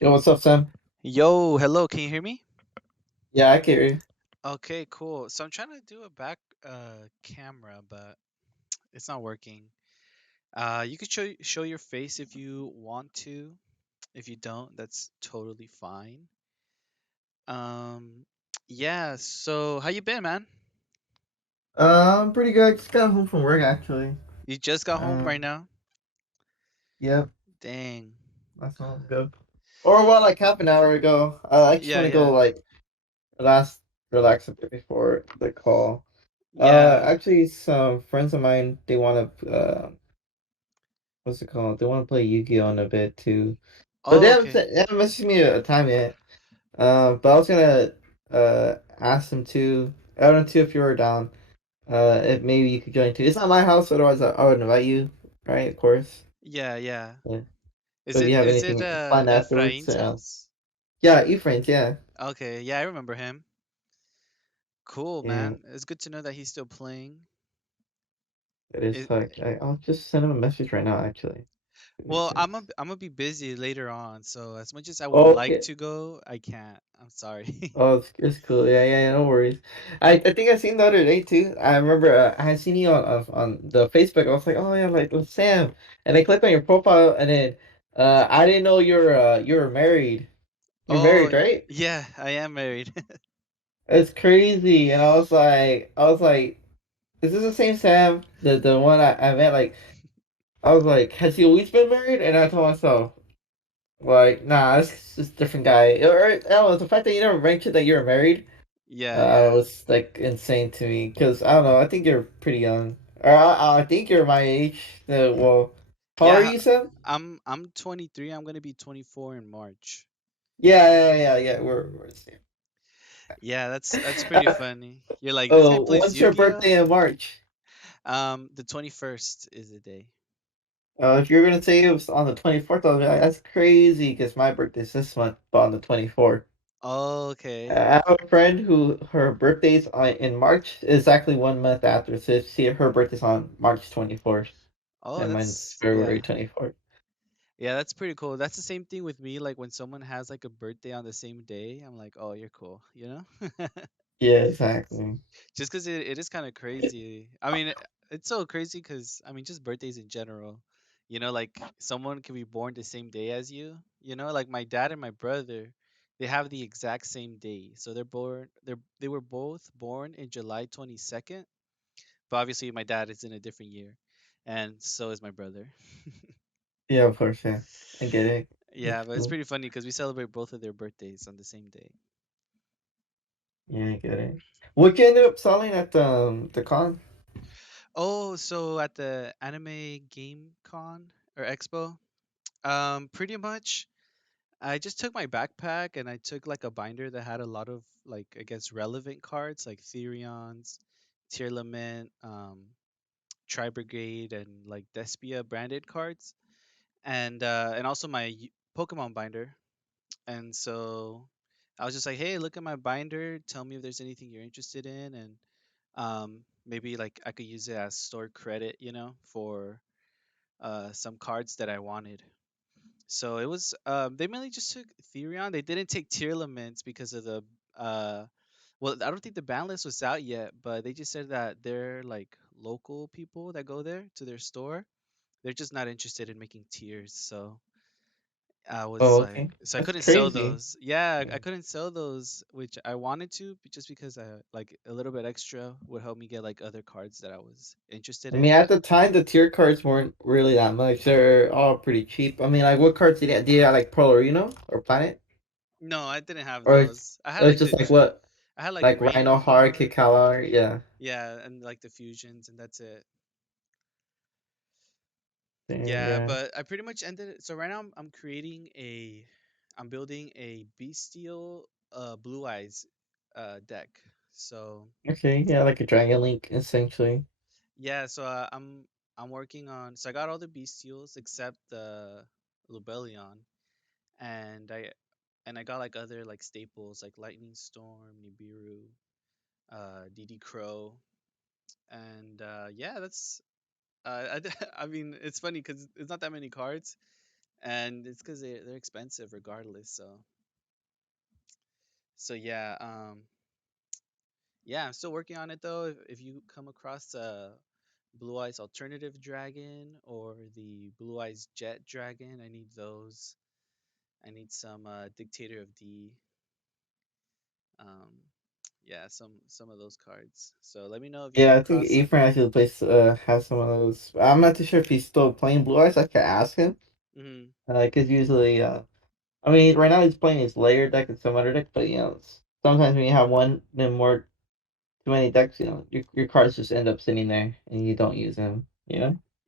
Yo, what's up, Sam? Yo, hello, can you hear me? Yeah, I can hear you. Okay, cool. So I'm trying to do a back camera, but it's not working. You could show your face if you want to. If you don't, that's totally fine. Um yeah, so how you been, man? I'm pretty good. I just got home from work actually. You just got home right Um, now? yep, Dang. that's all good. Or well, like half an hour ago. I just Yeah, want to go yeah. like relax a bit before the call. Yeah. Actually, some friends of mine they want to what's it called? They want to play Yu-Gi-Oh in a bit too, but Oh, okay. they haven't messaged me a time yet. But I was gonna ask them too. I don't know too if you were down. If maybe you could join too. It's not my house, otherwise I would invite you, right? Of course. Yeah, yeah. Yeah. Is But if you it have is it anything planned afterwards, Efrain's house? yeah, E-Friends, yeah. Okay, yeah, I remember him. Cool, Yeah, man. It's good to know that he's still playing. it is It, fuck. I'll just send him a message right now, actually. Give me a Well, sec. I'm gonna be busy later on, so as much as I would Oh, like okay. to go, I can't. I'm sorry. Oh, it's cool. Yeah, no worries. I think I seen the other day too. I remember I had seen you on the Facebook. I was like, oh yeah, like with Sam. And I clicked on your profile, and then I didn't know you're married. You're Oh, married, right? yeah, I am married. It's crazy. And I was like, is this the same Sam? The one I met? Like, I was like, has he always been married? And I told myself, like, nah, it's just a different guy. Or I don't know, the fact that you never mentioned that you were married, Yeah, yeah. was like insane to me. Cause I don't know, I think you're pretty young. Or I think you're my age. Well, how are Yeah, you, Sam? I'm 23. I'm gonna be 24 in March. Yeah. We're the same. Yeah, that's pretty funny. You're like, this guy Oh, plays when's your Yu-Gi-Oh? birthday in March? The 21st is the day. If you're gonna say it was on the 24th, I'll be like, that's crazy because my birthday's this month, but on the 24th. Oh, okay. I have a friend who her birthday's in March, exactly 1 month after. So see, her birthday's on March 24th, Oh, and mine's that's February yeah. 24th. Yeah, that's pretty cool. That's the same thing with me. Like when someone has like a birthday on the same day, I'm like, oh, you're cool, you know? Yeah, exactly. Just because it is kind of crazy. I mean, it's so crazy because I mean, just birthdays in general. You know, like someone can be born the same day as you. You know, like my dad and my brother, they have the exact same day. So they were both born in July 22nd. But obviously, my dad is in a different year, and so is my brother. Yeah, of course, yeah. I get it. Yeah, That's but it's cool. pretty funny because we celebrate both of their birthdays on the same day. Yeah, I get it. What you ended up selling at the con? Oh, so at the Anime Game Con or Expo, pretty much I just took my backpack and I took like a binder that had a lot of like I guess relevant cards like Therions, Tier Lament, Tri Brigade, and like Despia branded cards, and also my Pokemon binder. And so I was just like, hey, look at my binder. Tell me if there's anything you're interested in, and maybe like I could use it as store credit, you know, for some cards that I wanted. So it was they mainly just took Therion. They didn't take tier laments because of the uh well, I don't think the ban list was out yet, but they just said that they're like local people that go there to their store. They're just not interested in making tiers. So I was Oh, like, okay. so I That's couldn't sell crazy. those. Yeah, Yeah. I couldn't sell those, which I wanted to, just because I like a little bit extra would help me get like other cards that I was interested I mean, in. at the time, the tier cards weren't really that much. They're all pretty cheap. I mean, like, what cards did you have? Did you have, like, Polarino or Planet? No, I didn't have Or those. I had it's like just like what? I had like Like Rhino Heart, Rainheart, Kikalar? Yeah. yeah, and like the fusions, and that's it. Damn, Yeah, yeah. but I pretty much ended it. So right now I'm building a Bestial Blue Eyes deck. So Okay, yeah, like a Dragon Link, essentially. yeah, so I'm working on. So I got all the Bestials except the Lubellion, and I got like other like staples like Lightning Storm, Nibiru, DD Crow, and yeah, that's I mean it's funny because it's not that many cards, and it's because they're expensive regardless. So yeah, yeah, I'm still working on it though. If you come across a Blue Eyes Alternative Dragon or the Blue Eyes Jet Dragon, I need those. I need some Dictator of D. Um, yeah, some of those cards. So let me know if you Yeah, come I think across some. Ephraim actually plays has some of those. I'm not too sure if he's still playing Blue Eyes. I could ask him. Hmm. Because usually, I mean, right now he's playing his layer deck and some other deck, but sometimes when you have one and more too many decks, your cards just end up sitting there and you don't use them.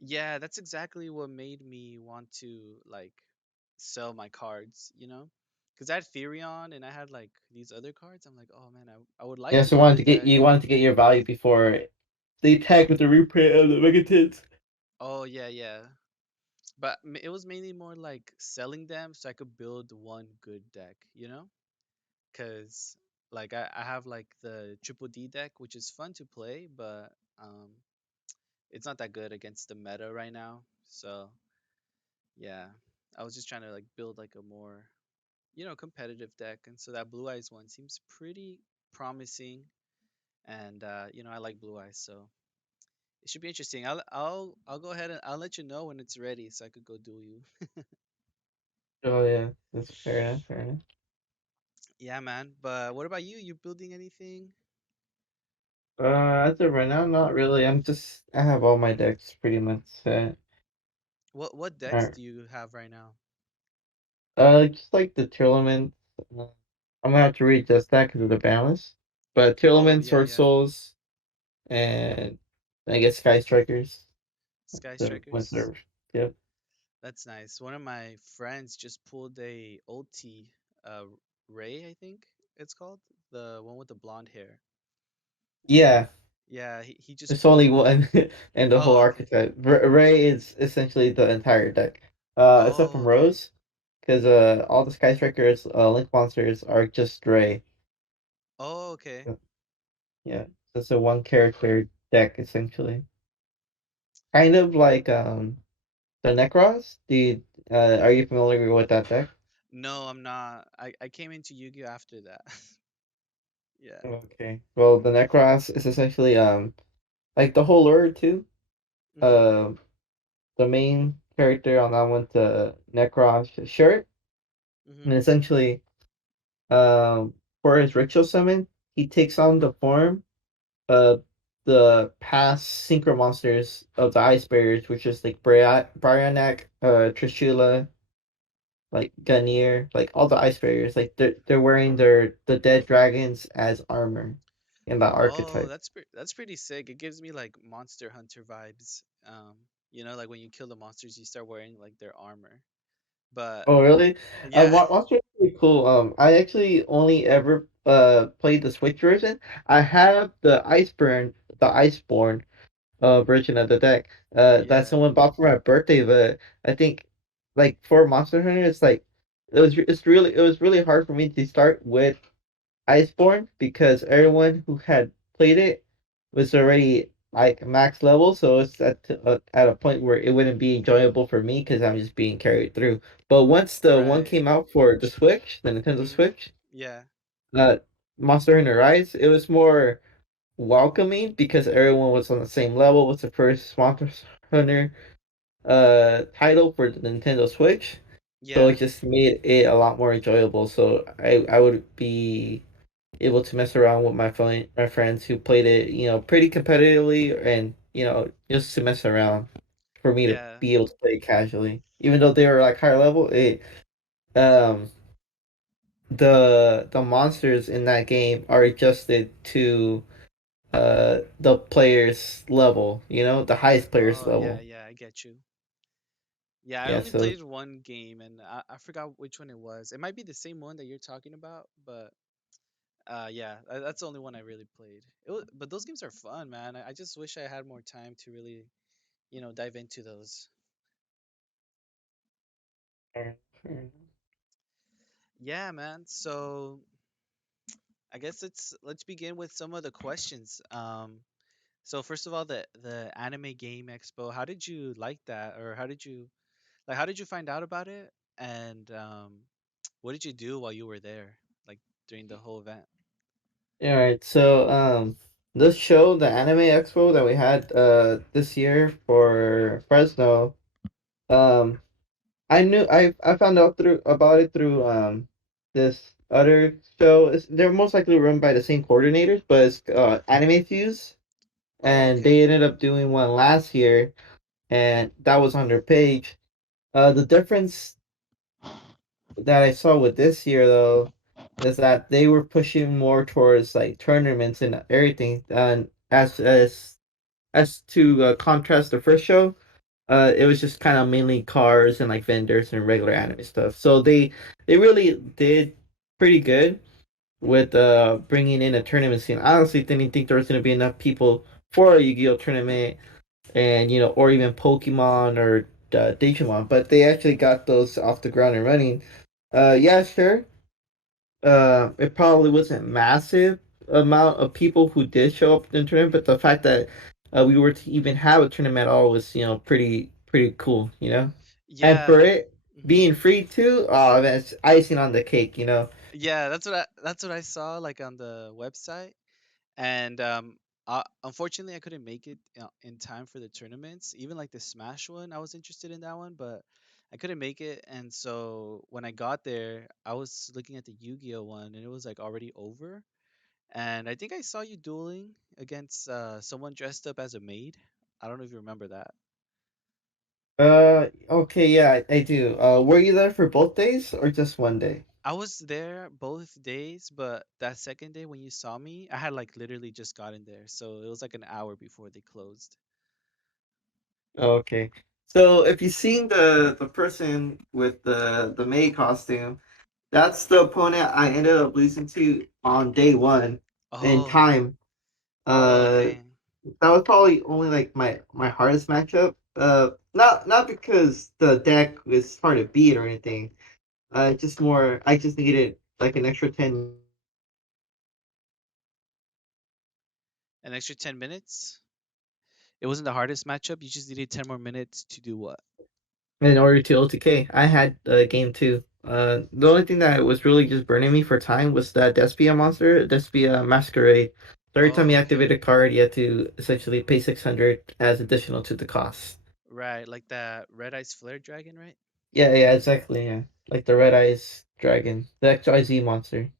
Yeah, that's exactly what made me want to like sell my cards, you know? Because I had Therion and I had like these other cards. I'm like, oh man, I would like Yeah, to so build a deck. you wanted to get your value before they tag with the reprint of the Megatits. Oh yeah, yeah. But it was mainly more like selling them so I could build one good deck, you know? Because like I have like the triple D deck, which is fun to play, but um, it's not that good against the meta right now. So yeah, I was just trying to like build like a more competitive deck, and so that Blue Eyes one seems pretty promising, and I like Blue Eyes, so it should be interesting. I'll go ahead and I'll let you know when it's ready, so I could go duel you. Oh yeah, that's fair enough. Fair enough. Yeah, man. But what about you? You building anything? As of right now, not really. I have all my decks pretty much set. What decks Alright. do you have right now? Just like the tournament. uh, I'm gonna have to readjust that because of the balance. But Oh tournament, yeah, Sword yeah. Souls, and I guess Sky Strikers. Sky The Strikers. Winter. Yep. That's nice. One of my friends just pulled a ulti, uh, Ray, I think it's called, the one with the blonde hair. Yeah, Yeah, he just there's pulled only it. one and the whole Oh, okay. archetype. Ray is essentially the entire deck. Except Oh, from okay. Rose, because all the Sky Strikers, Link monsters are just Ray. Oh, okay. Yeah, so it's a one character deck essentially. Kind of like the Necros. Are you familiar with that deck? No, I'm not. I came into Yu-Gi-Oh after that. Yeah. Okay. Well, the Necros is essentially like the whole lore too. Mhm. Um, the main character on that one's the Necros shirt, and Mhm. essentially for his ritual summon, he takes on the form of the past synchro monsters of the ice barriers, which is like Bryonak, Trishula, like Gunir, like all the ice barriers. Like they're wearing the dead dragons as armor in that Oh, archetype. that's pretty sick. It gives me like Monster Hunter vibes. Like when you kill the monsters, you start wearing like their armor. But Oh really? yeah, Monster is really cool. I actually only ever played the Switch version. I have the Iceborne version of the deck that yeah. someone bought for my birthday, but I think like for Monster Hunter it's like it was really hard for me to start with Iceborne because everyone who had played it was already like max level, so it's at a point where it wouldn't be enjoyable for me because I'm just being carried through. But once the one Right. came out for the Switch, the Nintendo Mhm. Switch, Yeah. uh, Monster Hunter Rise, it was more welcoming because everyone was on the same level. It was the first Monster Hunter title for the Nintendo Switch, so it Yeah. just made it a lot more enjoyable. So I would be able to mess around with my friends who played it, pretty competitively, and just to mess around for me to Yeah. be able to play it casually, even though they were like higher level. It um the monsters in that game are adjusted to the player's level, the highest player's Oh, yeah, level. yeah, I get you. Yeah, I Yeah, only so played one game and I forgot which one it was. It might be the same one that you're talking about, but yeah, that's the only one I really played. But those games are fun, man. I just wish I had more time to really, dive into those. fair. Yeah, man. So I guess let's begin with some of the questions. So first of all, the Anime Game Expo. How did you like that, or how did you Like, how did you find out about it? And what did you do while you were there, like during the whole event? All right, so this show, the Anime Expo that we had this year for Fresno, um, I found out through about it through this other show. They're most likely run by the same coordinators, but it's Anime Fuse, Oh, and they okay. ended up doing one last year, and that was on their page. The difference that I saw with this year though is that they were pushing more towards like tournaments and everything, and as to contrast the first show, it was just kind of mainly cars and like vendors and regular anime stuff. So they really did pretty good with bringing in a tournament scene. I honestly didn't think there was gonna be enough people for a Yu-Gi-Oh tournament, and or even Pokemon or Digimon, but they actually got those off the ground and running. Yeah, sure. It probably wasn't massive amount of people who did show up in the tournament, but the fact that we were to even have a tournament at all was, pretty cool. And for Yeah. it Hmm. being free too, oh, that's icing on the cake. Yeah, that's what I saw like on the website. And unfortunately, I couldn't make it in time for the tournaments. Even like the Smash one, I was interested in that one, but I couldn't make it. And so when I got there, I was looking at the Yu-Gi-Oh one, and it was like already over. And I think I saw you dueling against someone dressed up as a maid. I don't know if you remember that. Okay, yeah, I do. Were you there for both days or just one day? I was there both days, but that second day when you saw me, I had like literally just gotten there. So it was like an hour before they closed. Okay. So if you've seen the person with the maid costume, that's the opponent I ended up losing to on day one in Oh, time. oh, Uh, dang. that was probably only like my hardest matchup. Not because the deck was hard to beat or anything. Just more I just needed like an extra An extra 10 minutes? It wasn't the hardest matchup. You just needed 10 more minutes to do what? in order to OTK. I had game two. The only thing that was really just burning me for time was that Despia monster, Despia Masquerade. So every time Oh, you okay. activate a card, you have to essentially pay 600 as additional to the cost. Right, like that Red Eyes Flare Dragon, right? Yeah, yeah, exactly. Yeah, like the Red Eyes Dragon, the XYZ monster.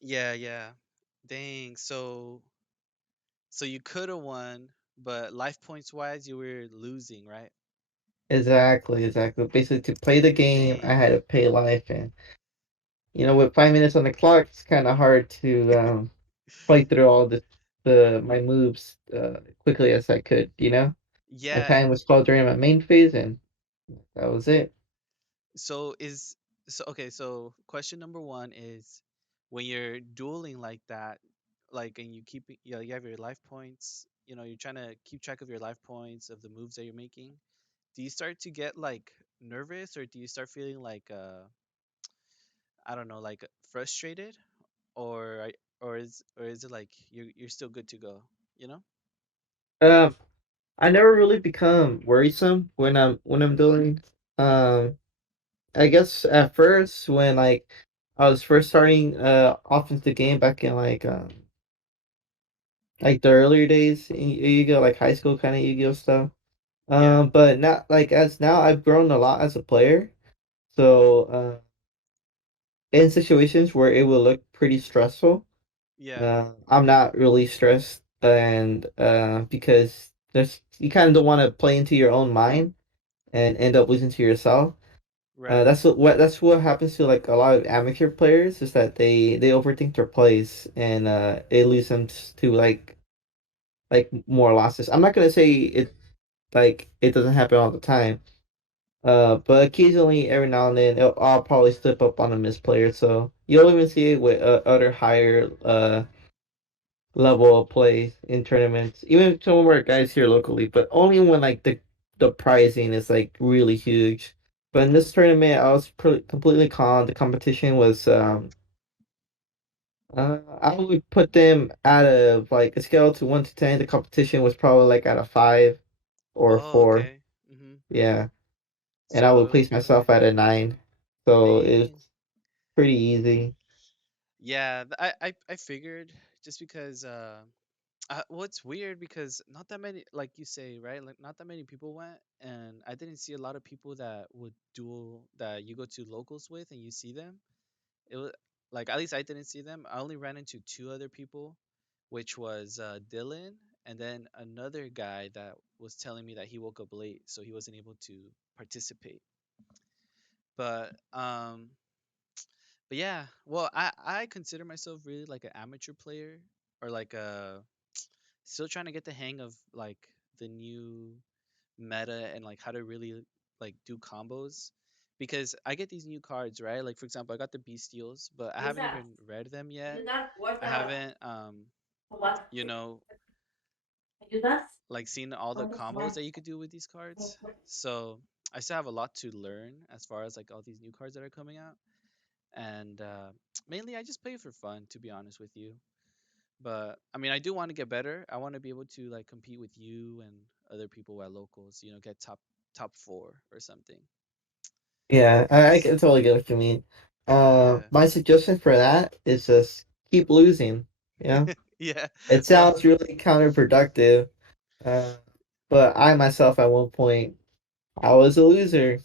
Yeah, yeah. Dang. So you could have won, but life points wise, you were losing, right? Exactly, exactly. Basically, to play the game, I Dang. had to pay life, and with 5 minutes on the clock, it's kind of hard to play through all the my moves quickly as I could. My Yeah. time was called during my main phase, and that was it. So is so okay, so question number one is when you're dueling like that, like and you have your life points, you're trying to keep track of your life points of the moves that you're making. Do you start to get like nervous or do you start feeling like I don't know, like frustrated or or is it like you're still good to go, you know? Um, I never really become worrisome when I'm doing. Mhm. Um, I guess at first when like I was first starting off into the game back in like the earlier days in Yu-Gi-Oh, like high school kind of Yu-Gi-Oh stuff. Yeah. But not like as now I've grown a lot as a player. So in situations where it will look pretty stressful, Yeah. I'm not really stressed, and because there's you kind of don't want to play into your own mind and end up losing to yourself. Right. That's what happens to like a lot of amateur players is that they overthink their plays, and it leads them to like more losses. I'm not gonna say it doesn't happen all the time. But occasionally, every now and then, I'll probably slip up on a misplayer. So you'll even see it with other higher level of play in tournaments, even some of our guys here locally. But only when like the pricing is like really huge. But in this tournament, I was completely calm. The competition was I would put them out of like a scale to 1 to 10. The competition was probably like at a 5 or Oh, 4. okay. Mhm. Yeah. and I would So place myself at a 9. So dang. it's pretty easy. Yeah, I figured just because well, it's weird because not that many, like you say, right? Like not that many people went, and I didn't see a lot of people that would duel that you go to locals with and you see them. It was like at least I didn't see them. I only ran into two other people, which was Dylan and then another guy that was telling me that he woke up late, so he wasn't able to participate. But yeah, well, I consider myself really like an amateur player or like a still trying to get the hang of like the new meta and like how to really like do combos because I get these new cards, right? Like for example, I got the Bestials, but I haven't even read them yet. I haven't you know, like seen all the combos that you could do with these cards. So, I still have a lot to learn as far as like all these new cards that are coming out. And mainly I just play for fun, to be honest with you. But I mean, I do want to get better. I want to be able to like compete with you and other people at locals. Get top 4 or something. Yeah, I Cause can totally get what you mean. yeah, My suggestion for that is just keep losing. Yeah, yeah. it Well, sounds really counterproductive. Uh, but I myself at one point I was a loser.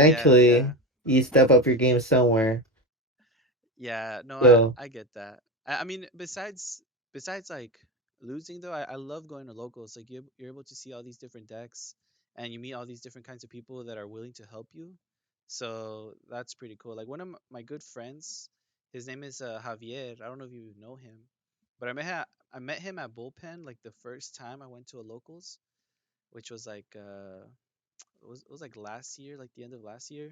yeah, Eventually yeah. you step up your game somewhere. Yeah, no, So I get that. I mean, besides like losing though, I love going to locals. Like you're able to see all these different decks, and you meet all these different kinds of people that are willing to help you. So that's pretty cool. Like one of my good friends, his name is Javier. I don't know if you know him, but I met him at Bullpen like the first time I went to a locals, which was like it was like last year, like the end of last year.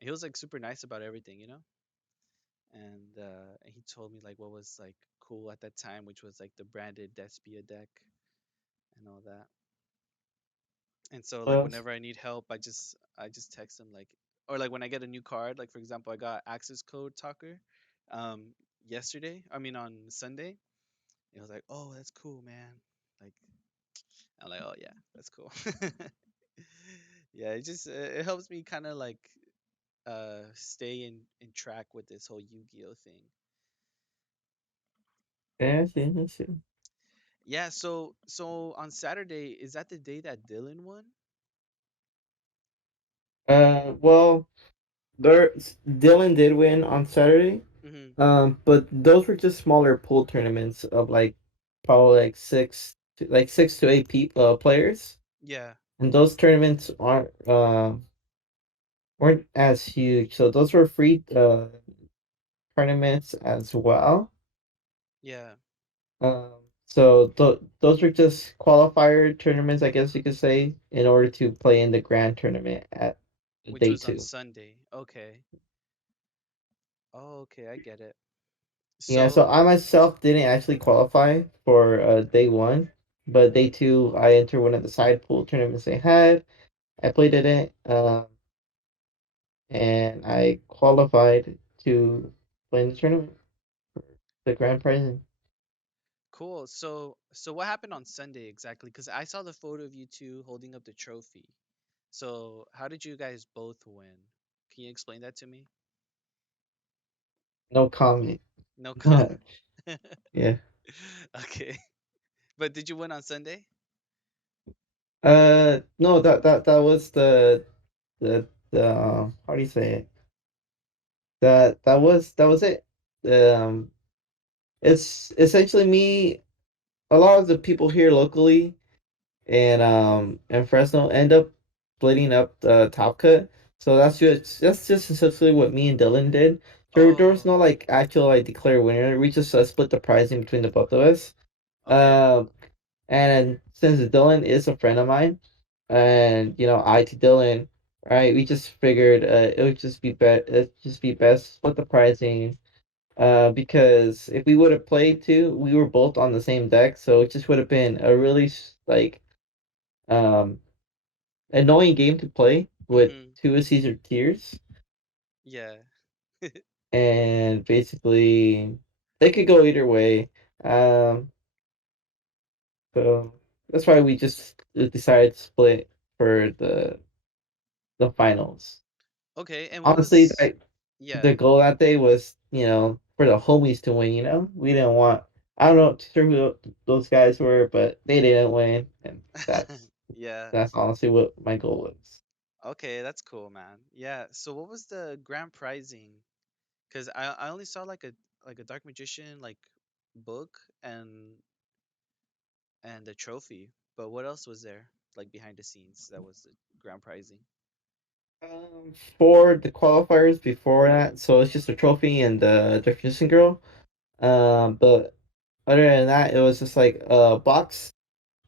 And he was like super nice about everything. And he told me like what was like cool at that time, which was like the branded Despia deck and all that. And so like well, whenever I need help, I just text him like, or like when I get a new card, like for example, I got Access Code Talker, um, yesterday. I mean on Sunday. It was like, oh, that's cool, man. Like I'm like, oh yeah, that's cool. Yeah, it helps me kind of like stay in track with this whole Yu-Gi-Oh thing. yeah, I see, I see. Yeah, so on Saturday, is that the day that Dylan won? Well, Dylan did win on Saturday. Hmm. But those were just smaller pool tournaments of like probably like 6 to 8 people players, Yeah, and those tournaments weren't as huge. So those were free tournaments as well. yeah. Um, so those were just qualifier tournaments, I guess you could say, in order to play in the grand tournament at Which day was on two. Sunday. Okay. Oh, okay, I get it. Yeah, so So, I myself didn't actually qualify for day one, but day two I entered one of the side pool tournaments they had. I played in it, and I qualified to play in the tournament for the grand prize. cool. So what happened on Sunday exactly? Because I saw the photo of you two holding up the trophy. So how did you guys both win? Can you explain that to me? No comment. No comment. Yeah. Okay. But did you win on Sunday? No, that was the how do you say it? That was it. Um, it's essentially me. A lot of the people here locally and Fresno end up splitting up the top cut. So that's just essentially what me and Dylan did. There was no Oh, like actual like declare winner. We just split the prize in between the both of us. okay. Uh, and since Dylan is a friend of mine, and I to Dylan, right? We just figured it would just be best split the pricing. Because if we would have played two, we were both on the same deck, so it just would have been a really like um annoying game to play with Mm-hmm. two Caesar tiers, Yeah. and basically they could go either way. Um, so that's why we just decided to split for the the finals. Okay, and what Honestly, was the yeah. goal that day was, for the homies to win. We didn't want. I don't know sure who those guys were, but they didn't win, and Yeah. that's honestly what my goal was. Okay, that's cool, man. Yeah. So what was the grand prizing? Because I only saw like a dark magician like book and a trophy. But what else was there like behind the scenes that was the grand prizing? For the qualifiers before that, so it's just a trophy and the definition girl. But other than that, it was just like a box,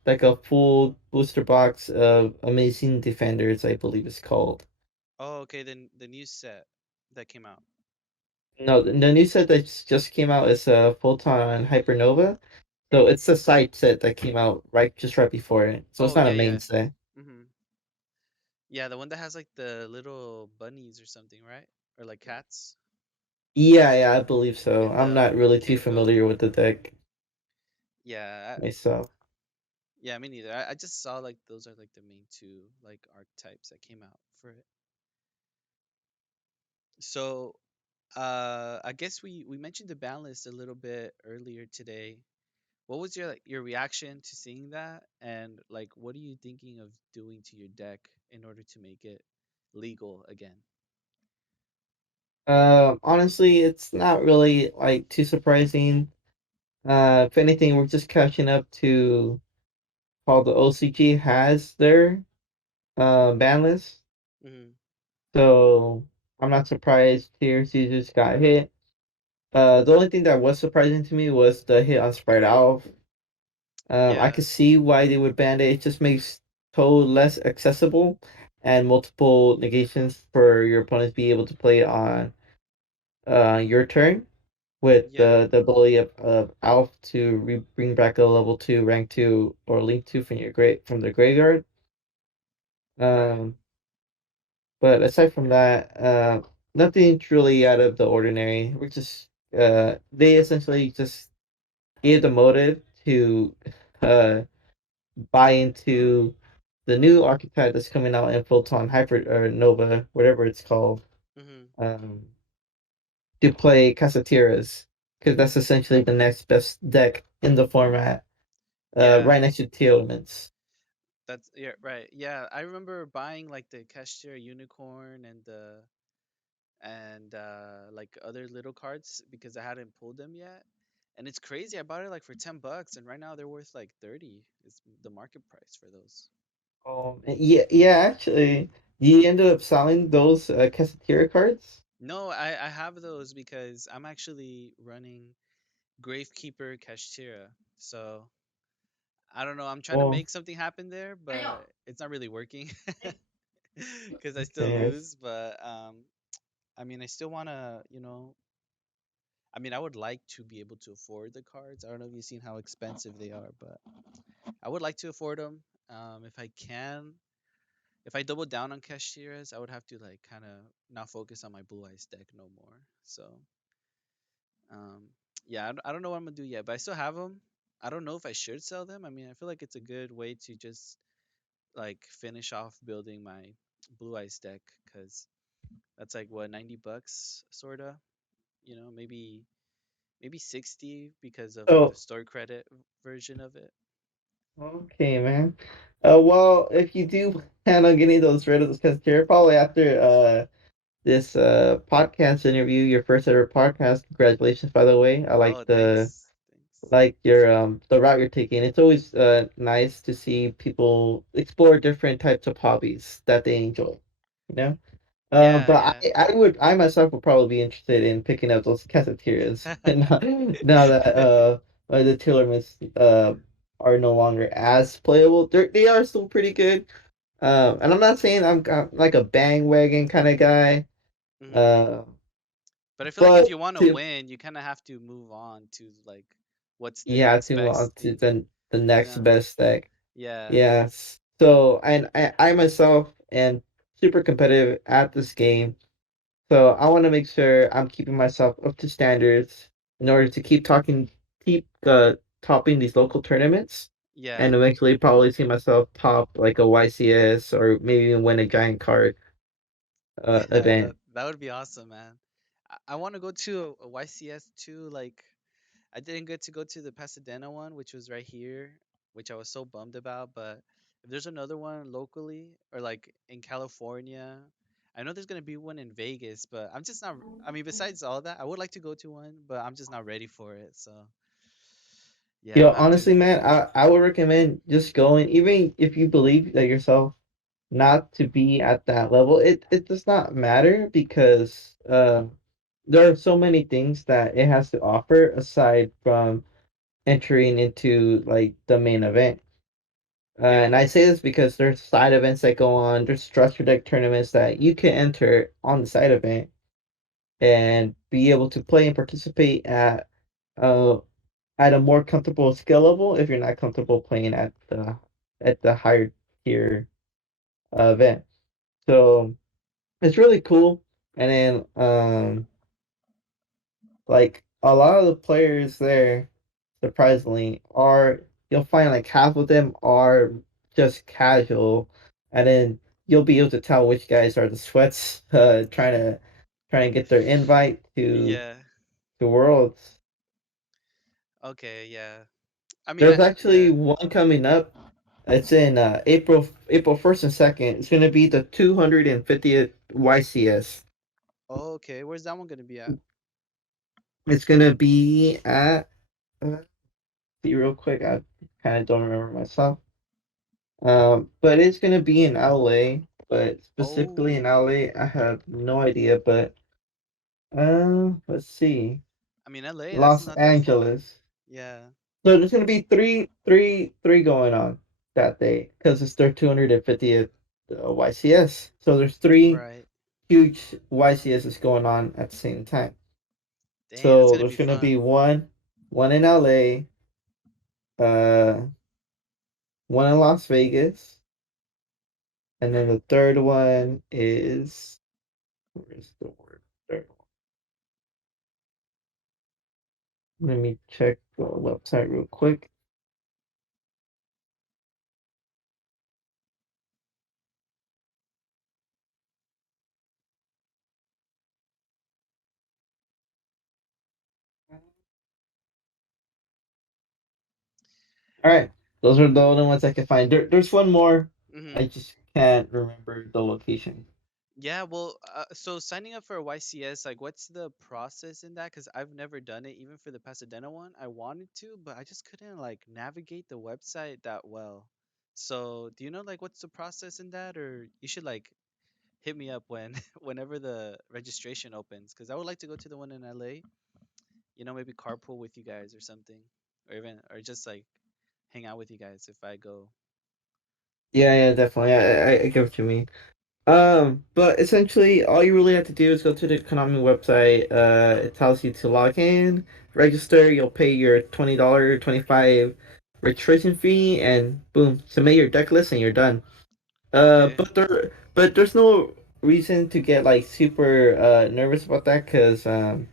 like a full booster box of Amazing Defenders, I believe it's called. Oh, okay, then the new set that came out. No, the new set that just came out is a Photon Hypernova. So it's the side set that came out right before it. So it's Oh not yeah, a main yeah. set. Mhm. Yeah, the one that has like the little bunnies or something, right? Or like cats Yeah, yeah, I believe so. in I'm the not really too pink gold. familiar with the deck Yeah, myself. yeah, me neither. I just saw like those are like the main two like archetypes that came out for it. So, I guess we mentioned the ban list a little bit earlier today. What was your like, your reaction to seeing that, and like what are you thinking of doing to your deck in order to make it legal again? Honestly, it's not really like too surprising. If anything, we're just catching up to how the OCG has their ban list. Hmm. So I'm not surprised Tears users got hit. The only thing that was surprising to me was the hit on Sprite Owl. I Yeah, could see why they would ban it. It just makes Toad less accessible and multiple negations for your opponents to be able to play on your turn with yeah, the ability of Alf to bring back a level 2, rank 2, or link 2 from from the graveyard. right. Um, but aside from that, nothing truly out of the ordinary. We're just they essentially just gave the motive to uh buy into the new archetype that's coming out in Photon Hyper or Nova, whatever it's called, Hmm. um, to play Casatiras, because that's essentially the next best deck in the format, Yeah, right next to Telements. that's yeah, right. Yeah, I remember buying like the Cashier Unicorn and like other little cards because I hadn't pulled them yet. And it's crazy. I bought it like for $10, and right now they're worth like 30. It's the market price for those. Yeah, yeah. Actually, you ended up selling those Casatira cards. No, I have those because I'm actually running Gravekeeper Kashtira. So I don't know. I'm trying to Well, make something happen there, but it's not really working because I still okay. lose. But I mean, I still want to, I mean, I would like to be able to afford the cards. I don't know if you've seen how expensive they are, but I would like to afford them. If I can, if I double down on Kashtira's, I would have to like kind of not focus on my Blue Eyes deck no more. So Um, yeah, I don't know what I'm gonna do yet, but I still have them. I don't know if I should sell them. I mean, I feel like it's a good way to just like finish off building my Blue Eyes deck because that's like what $90 sorta. Maybe 60 because of like the So, store credit version of it. okay, man. Well, if you do plan on getting those rid of those Casatira, probably after this podcast interview, your first ever podcast. Congratulations, by the way. I like Oh, thanks. Thanks. your the route you're taking. It's always nice to see people explore different types of hobbies that they enjoy. You know. Yeah, But yeah. I myself would probably be interested in picking up those cafeterias now that the Tillermans are no longer as playable. They are still pretty good. And I'm not saying I'm like a bandwagon kind of guy. Hmm. Uh, But I feel like if but you want to to win, you kind of have to move on to like what's the yeah, next to best to thing, the you next know? best deck. Yeah. Yes. So and I myself am super competitive at this game. So I want to make sure I'm keeping myself up to standards in order to keep topping these local tournaments, Yeah. and eventually probably see myself top like a YCS or maybe even win a giant card. Yeah, event. that would be awesome, man. I want to go to a YCS too. Like, I didn't get to go to the Pasadena one, which was right here, which I was so bummed about. But if there's another one locally or like in California, I know there's gonna be one in Vegas, but I'm just not. I mean, besides all that, I would like to go to one, but I'm just not ready for it. So yeah, Yo, I'm gonna have to. honestly, man, I would recommend just going, even if you believe that yourself not to be at that level. It does not matter because there are so many things that it has to offer aside from entering into like the main event. And Yeah. I say this because there's side events that go on. There's structured deck tournaments that you can enter on the side event and be able to play and participate uh at a more comfortable skill level if you're not comfortable playing at the higher tier event. So it's really cool. And then like a lot of the players there, surprisingly, are you'll find like half of them are just casual, and then you'll be able to tell which guys are the sweats, trying to get their invite Yeah. to Worlds. Okay. Yeah. I mean, There's I actually yeah. one coming up. It's in April 1st and 2nd. It's gonna be the 250th YCS. Oh, okay. Where's that one gonna be at? It's gonna be at see real quick. I kind of don't remember myself. But it's gonna be in LA, but specifically in Oh, LA, I have no idea. But let's see, I mean, LA. That's Los not that far. Angeles. Yeah. So there's gonna be three going on that day because it's their 250th YCS. So there's three Right. huge YCSs going on at the same time. Dang, that's So gonna there's be gonna be fun. one in LA, uh, one in Las Vegas, and then the third one is where's the word? Third one. Let me check the website real quick. All right, those are the only ones I can find. There's one more. Hmm. I just can't remember the location. Yeah, well, so signing up for a YCS, like, what's the process in that? Because I've never done it, even for the Pasadena one. I wanted to, but I just couldn't like navigate the website that well. So, do you know like what's the process in that, or you should like hit me up when whenever the registration opens? Because I would like to go to the one in LA. Maybe carpool with you guys or something, or just like hang out with you guys if I go. Yeah, yeah, definitely. I get what you mean. But essentially, all you really have to do is go to the Konami website. It tells you to log in, register. You'll pay your $20, 25 registration fee, and boom, submit your deck list, and you're done. Okay. But there's no reason to get like super nervous about that because um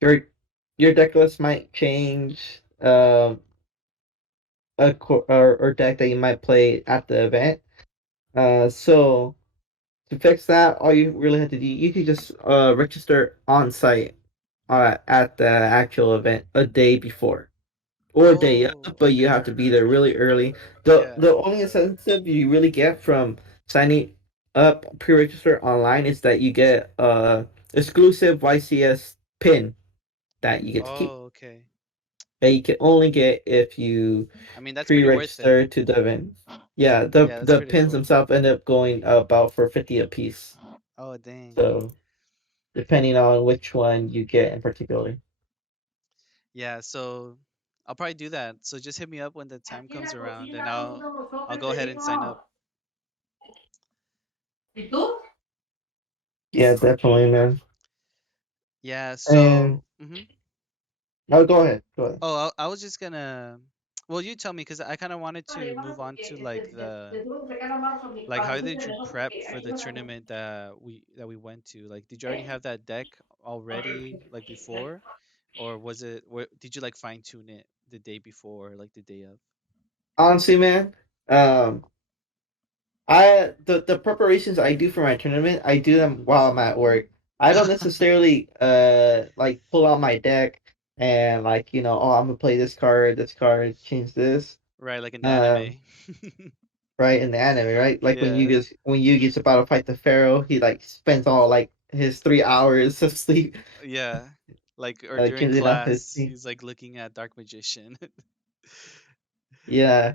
your your deck list might change or deck that you might play at the event. So to fix that, all you really have to do, you can just register on site at the actual event a day before or a day of, Oh, but you have okay. to be there really early. Yeah. The only incentive you really get from signing up pre-register online is that you get exclusive YCS pin that you get to keep. Oh, okay. That you can only get if you I mean, that's pretty worth it. pre-register to the event. Yeah, Yeah, that's the pretty pins cool. themselves end up going about for 50 a piece. Oh, dang. So depending on which one you get in particular. Yeah, so I'll probably do that. So just hit me up when the time comes around and I'll go ahead and sign up. Yeah, definitely, man. Yeah, And so no, go ahead. Go ahead. oh, I was just gonna well, you tell me because I kind of wanted to move on to like the like how did you prep for the tournament that we went to? Like, did you already have that deck already like before, or did you like fine tune it the day before, or, like the day of? Honestly, man, um, The preparations I do for my tournament, I do them while I'm at work. I don't necessarily like pull out my deck and like, oh, I'm gonna play this card, change this. Right, like in the Um, anime. right in the anime, right? Like Yeah. when Yugi's about to fight the Pharaoh, he like spends all like his 3 hours of sleep Yeah. Like or during changing out his class, team. he's like looking at Dark Magician. Yeah.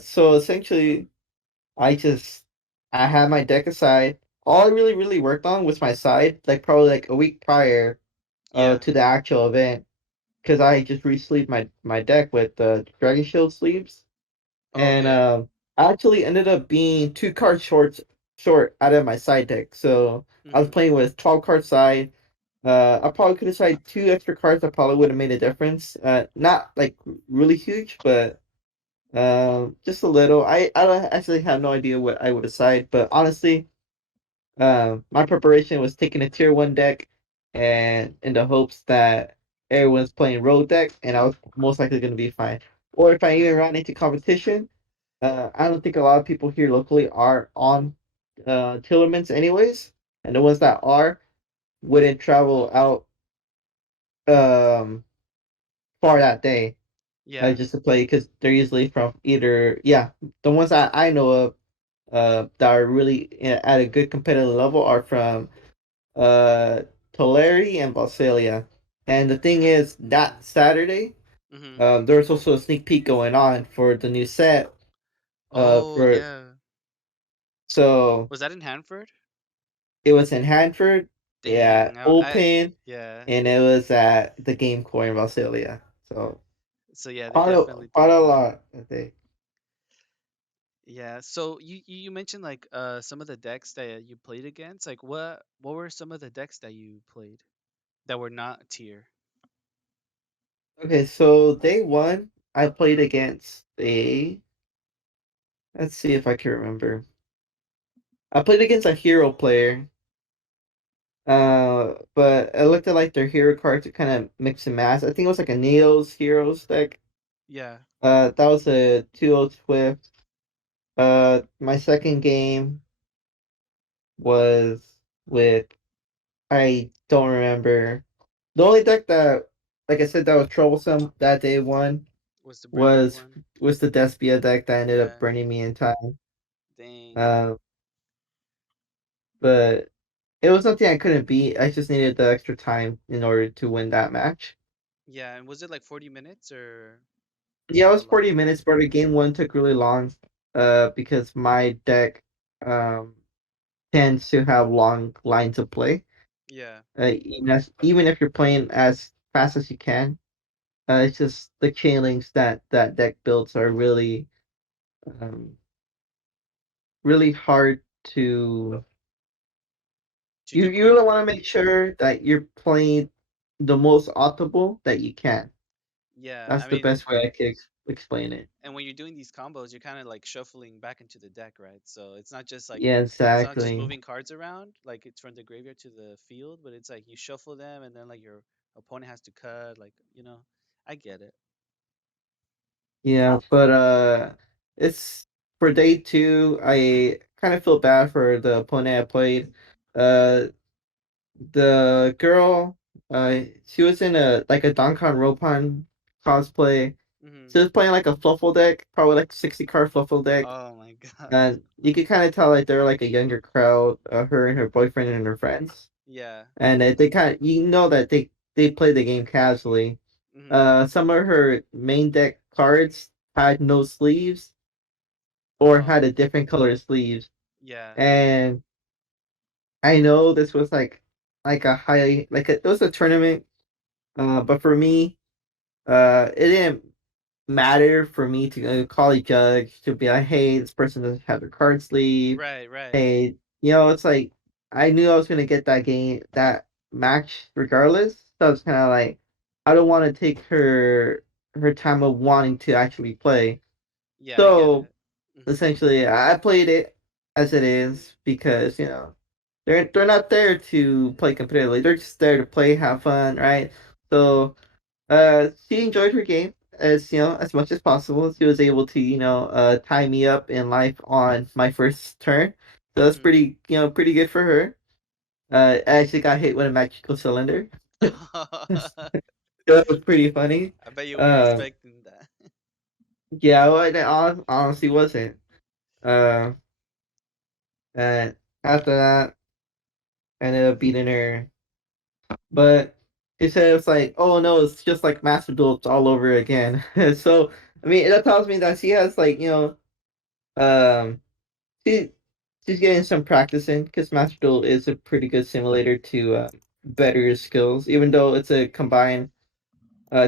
So essentially I had my deck aside. All I really worked on was my side, like probably like a week prior Yeah. to the actual event, because I just re-sleeved my deck with the Dragon Shield sleeves, Oh and yeah. I actually ended up being 2 cards short out of my side deck. So I was Mhm. playing with 12 card side. I probably could have tried 2 extra cards that probably would have made a difference. Not like really huge, but just a little. I don't actually have no idea what I would decide, but honestly, my preparation was taking a tier 1 deck, and in the hopes that everyone's playing road deck, and I was most likely going to be fine. Or if I even ran into competition, I don't think a lot of people here locally are on Tillermans anyways, and the ones that are wouldn't travel out um far that day Yeah. just to play because they're usually from either the ones that I know of that are really at a good competitive level are from uh Tulare and Valsalia. And the thing is that Saturday, Mhm. there was also a sneak peek going on for the new set. Oh For yeah. so Was that in Hanford? it was in Hanford, yeah, Dang. I open, yeah. and it was at the Game Core in Valsalia. So So yeah, they quite a definitely quite did. a lot, I think. Yeah. So you mentioned like some of the decks that you played against. Like what were some of the decks that you played that were not tier? Okay, so day one, I played against a. Let's see if I can remember. I played against a hero player. But I looked at like their hero cards to kind of mix and match. I think it was like a Neo's Heroes deck. Yeah. That was a 2-0 Swift. My second game was with I don't remember. The only deck that, like I said, that was troublesome that day one Was the brand new was one? was the Despia deck that ended up Yeah. burning me in time. Dang. Uh, but it was something I couldn't beat. I just needed the extra time in order to win that match. Yeah, and was it like 40 minutes or Yeah, it how was long? 40 minutes, but the game one took really long. Because my deck um tends to have long lines of play. Yeah. Even if you're playing as fast as you can, it's just the chain links that deck builds are um really hard to. To You do you really want to quickly. make sure that you're playing the most optimal that you can. Yeah, That's I the mean, best way I can explain it. and when you're doing these combos, you're kind of like shuffling back into the deck, right? So Yeah, it's not just exactly. moving cards around like it's from the graveyard to the field, but it's like you shuffle them and then like your opponent has to cut, like, I get it. Yeah, but it's for day two. I kind of feel bad for the opponent I played. Uh, the girl, she was in a like a Dankan Ropan cosplay. Hmm. She was playing like a Fluffle deck, probably like 60 card Fluffle deck, Oh my god. and you could kind of tell like they're like a younger crowd. Her and her boyfriend and her friends, Yeah. and they kind of that they play the game casually. Hmm. Some of her main deck cards had no sleeves or had Oh, a different color sleeves. yeah. And I know this was like a high like it was a tournament, but for me, it didn't matter for me to call a judge to be like, hey, this person doesn't have their card sleeve. Right, right. Hey, it's like I knew I was gonna get that match regardless. So I was kind of like, I don't want to take her time of wanting to actually play. Yeah, I get So it. Hmm. essentially, I played it as it is because they're not there to play competitively. They're just there to play, have fun, right? So she enjoyed her game. as as much as possible. She was able to tie me up in life on my first turn. So that's Hmm. pretty pretty good for her. I actually got hit with a magical cylinder. That was pretty funny. I bet you weren't Um, expecting that. yeah, well, honestly wasn't. Uh, and after that, I ended up beating her. But she said it was like, oh no, it's just like Master Duel all over again. So I mean, that tells me that she has like um, she she's getting some practice in because Master Duel is a pretty good simulator to better your skills, even though it's a combined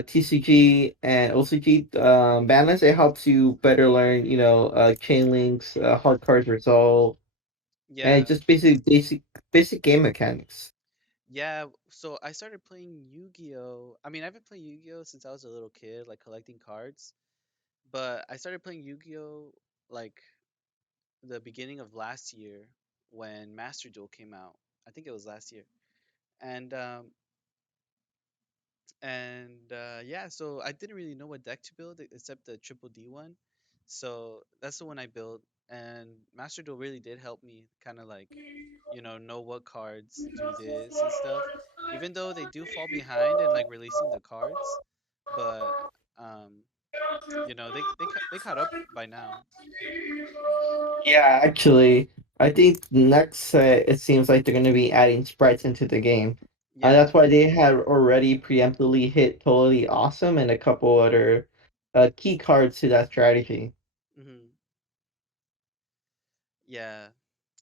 TCG and OCG balance. It helps you better learn, chain links, hard cards resolve, and Yeah, just basic game mechanics. yeah. So I started playing Yu-Gi-Oh. I mean, I've been playing Yu-Gi-Oh since I was a little kid, like collecting cards. But I started playing Yu-Gi-Oh like the beginning of last year when Master Duel came out. I think it was last year. And yeah, so I didn't really know what deck to build except the triple D one. So that's the one I built. And Master Duel really did help me kind of like, know what cards do this and stuff. Even though they do fall behind in like releasing the cards, but um, they caught up by now. Yeah, actually, I think next set it seems like they're going to be adding sprites into the game. That's Yeah. why they had already preemptively hit Totally Awesome and a couple other key cards to that strategy. Hmm. Yeah.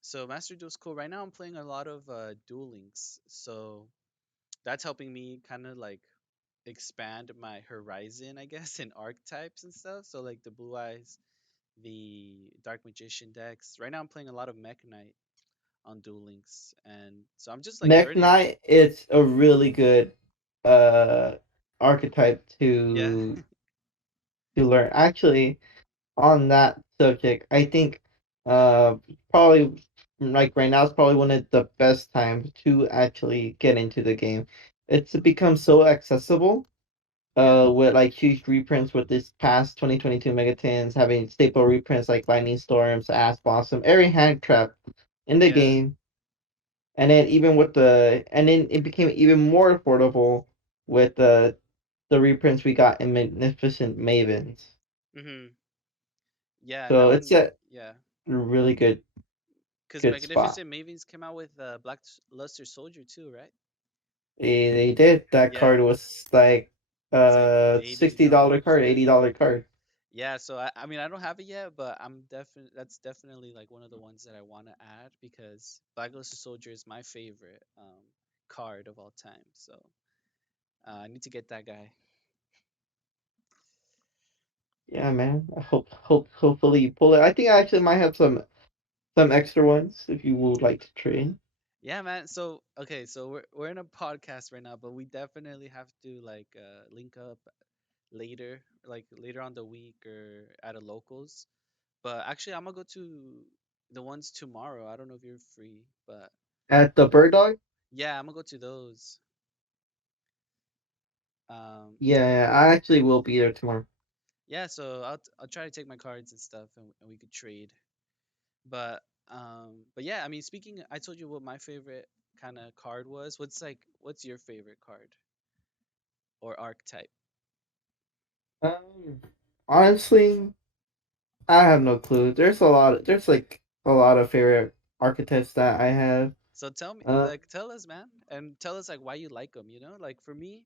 So Master Duel's cool. Right now I'm playing a lot of Duel Links. So that's helping me kind of like expand my horizon, I guess, in archetypes and stuff. So like the Blue Eyes, the Dark Magician decks. Right now I'm playing a lot of Mech Knight on Duel Links, and so I'm just like Mech learning. Knight is a really good uh archetype Yeah. to learn. Actually, on that subject, I think uh probably like right now is probably one of the best times to actually get into the game. It's become so accessible Yeah. with like huge reprints with this past 2022 Megatins having staple reprints like Lightning Storms, Ass Blossom, every hand trap in the Yeah. game. And then even with and then it became even more affordable with the reprints we got in Magnificent Mavens. Hmm. Yeah, and that So it's one, a yeah, really because good spot. Magnificent Mavens came out with Luster Soldier too, right? They did. That card Yeah, was like it's like eighty $60 dollars. card, $80 card. Yeah, so I mean I don't have it yet, but that's definitely like one of the ones that I want to add because Blackluster Soldier is my favorite card of all time. So I need to get that guy. Yeah, man. I hopefully you pull it. I think I actually might have some extra ones if you would like to trade. Yeah, man. So okay, so we're in a podcast right now, but we definitely have to like link up later, like later on the week or at a locals. But actually, I'm gonna go to the ones tomorrow. I don't know if you're free, but At the Bird Dog? yeah, I'm gonna go to those. Yeah, Yeah, I actually will be there tomorrow. yeah. So I'll try to take my cards and stuff, and we could trade. But yeah, I mean, speaking, I told you what my favorite kind of card was. What's your favorite card or archetype? Um, honestly, I have no clue. There's like a lot of favorite archetypes that I have. So tell me, Uh, like, tell us, man, and tell us like why you like them. Like for me,